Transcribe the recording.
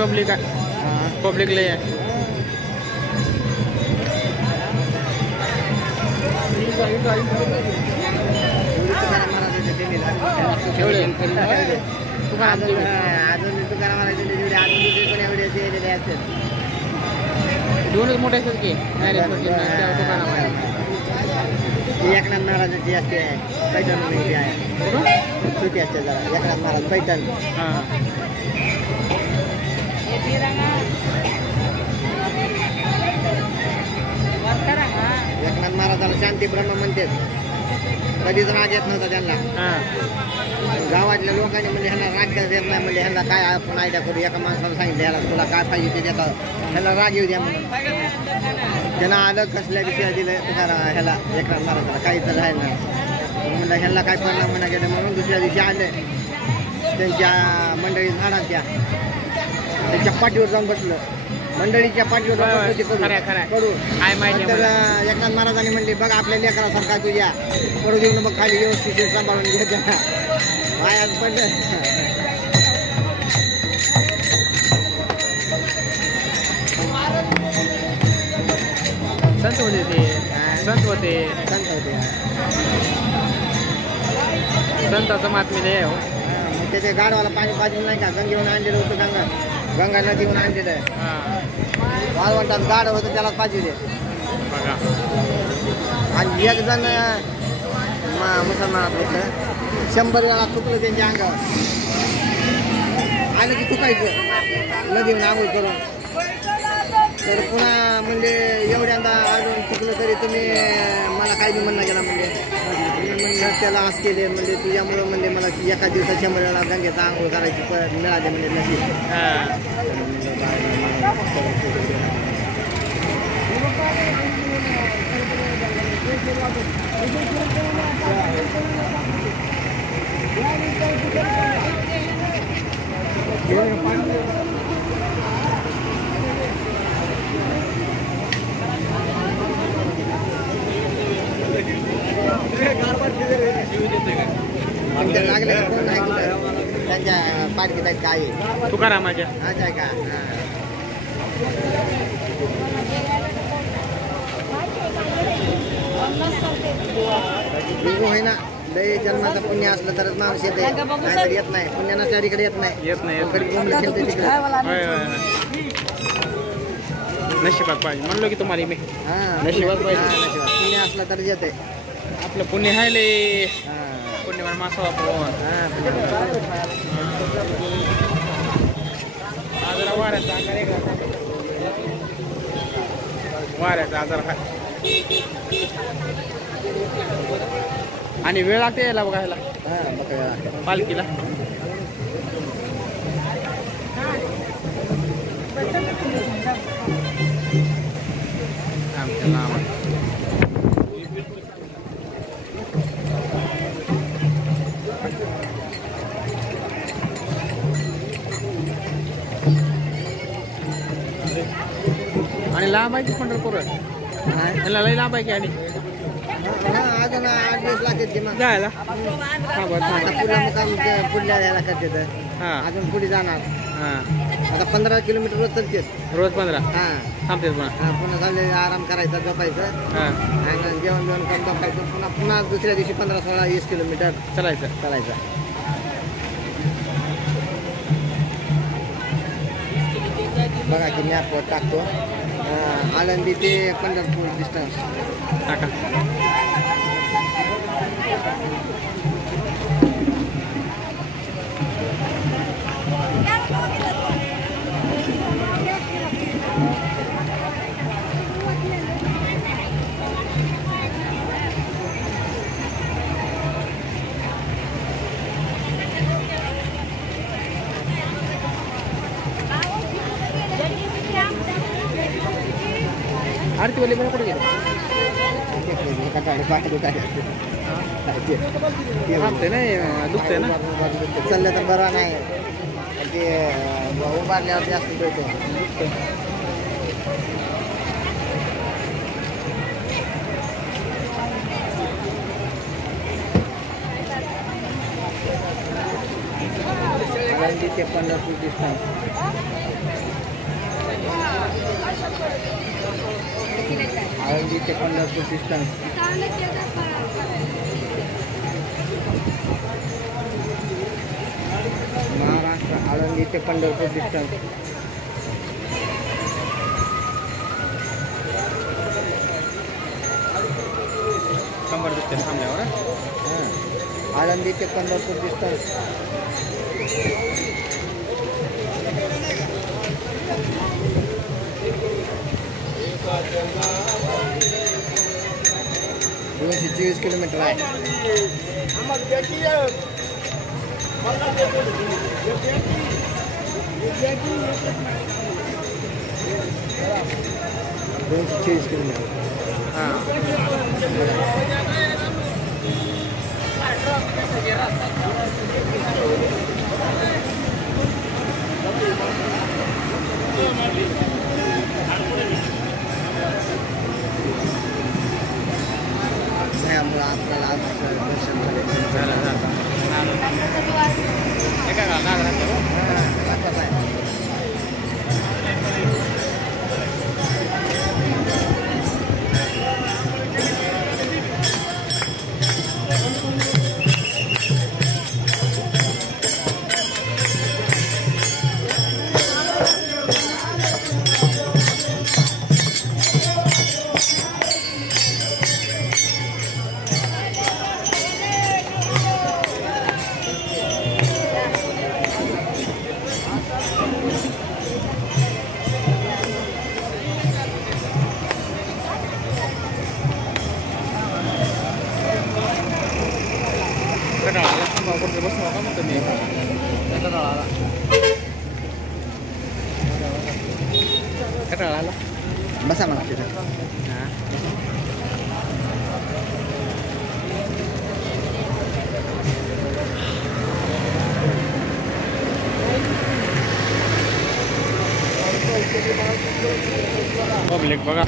Public आहे public लय आहे एवढे अजून तुकाराम महाराज एवढे असतील दोनच मोठे असतात की तुकाराम एकनाथ महाराजांची असते पैठण आहे छोटी असते जरा एकनाथ महाराज पैठण एकनाथ महाराजाला शांती ब्रह्म म्हणतात कधीच राग येत नव्हता त्यांना गावातल्या लोकांनी म्हणजे ह्यांना राग येत नाही म्हणजे ह्यांना काय आपण आयडिया करू एका माणसाला सांगितलं ह्याला तुला काय पाहिजे ते देतात ह्याला राग येऊ द्या म्हणून त्यांना आलं कसल्या विषया दिलं तुकारा ह्याला एकनाथ महाराजाला काही तर राहिलं नाही म्हणलं ह्याला काय परिणाम म्हणा गेलं म्हणून दुसऱ्या दिवशी आले त्यांच्या मंडळी झाडांच्या त्यांच्या पाठीवर जाऊन बसलं मंडळीच्या पाठीवर करू एकनाथ महाराजांनी म्हणले बघ आपल्या लेकरासारखा तुझ्या पडू देऊन बघ खाली व्यवस्थित सांभाळून घ्यायच्या आज पडलं संत होते ते संत होते संताचं महात्म्य आहे त्याच्या गाडवाला पाणी पाजून नाही का गंगेहून आणलेलं होतं गंगा नदीहून आणलेलं आहे वाळवंटात गाड होतं त्याला पाजू दे आणि एक जण मुसलमानात होतं 100 वेळा चुकलं त्यांच्या अंगावर आलं की चुकायचं नदीहून आंघोळ करून तर पुन्हा म्हणजे एवढ्यांदा अजून चुकलं तरी तुम्ही मला काही नाही म्हणणं गेला म्हणजे म्हणलं त्याला असं केले म्हणजे तुझ्यामुळं म्हणजे मला एका दिवसात 100 वेळा गंगेचा आंघोळ करायची मिळाले म्हणजे नदी लागले कोण नाही त्यांच्या पाठीत आहेत काय तुकारामाच्या अच्छा आहे का होय ना लय जन्माचं पुण्य असलं तरच माणूस येते नाहीतर येत नाही पुण्य नसल्याकडे येत नाही खेळते तिकडे नशिबात पाहिजे म्हणलो की तुम्हाला मी नशिबात पाहिजे पुण्य असलं तरच येते आपलं पुण्य आहे लय पुण्यवान मासा वापरून वाऱ्याचा आजार वाऱ्याचा आजार आहे आणि वेळ लागते यायला बघायला पालखीला आणि लांब आहे की पंढरपूर ह्याला लई लांब आहे की आणि अजून 8 दिवस लागते मग जायला पुढल्या यायला करते अजून पुढे जाणार आता 15 किलोमीटर रोज चालते रोज 15 थांबते पुन्हा चालले आराम करायचा झोपायचं जेवण जेवण करून झोपायचं पुन्हा दुसऱ्या दिवशी 15-16-20 किलोमीटर चालायचं बघा की मॅपवर टाकतो आळंदी ते पंढरपूर डिस्टन्स टाका आरती वाले मला कुठे गेले दुखते ना चाललं तर बरं नाही ते उभारल्यावर जास्त भेटतो ते 15 डिस्टन्स आळंदी ते पंढरपूर डिस्टन्स. महाराष्ट्र आळंदी ते पंढरपूर डिस्टन्स. शंभर डिस्टन्स थांबल्यावर आळंदी ते पंढरपूर डिस्टन्स. दोनशे 24 किलोमीटर आहे. 224 किलोमीटर. त्यामुळे आपल्याला आज दर्शन बसा म्हणा तिथं. पब्लिक बघा.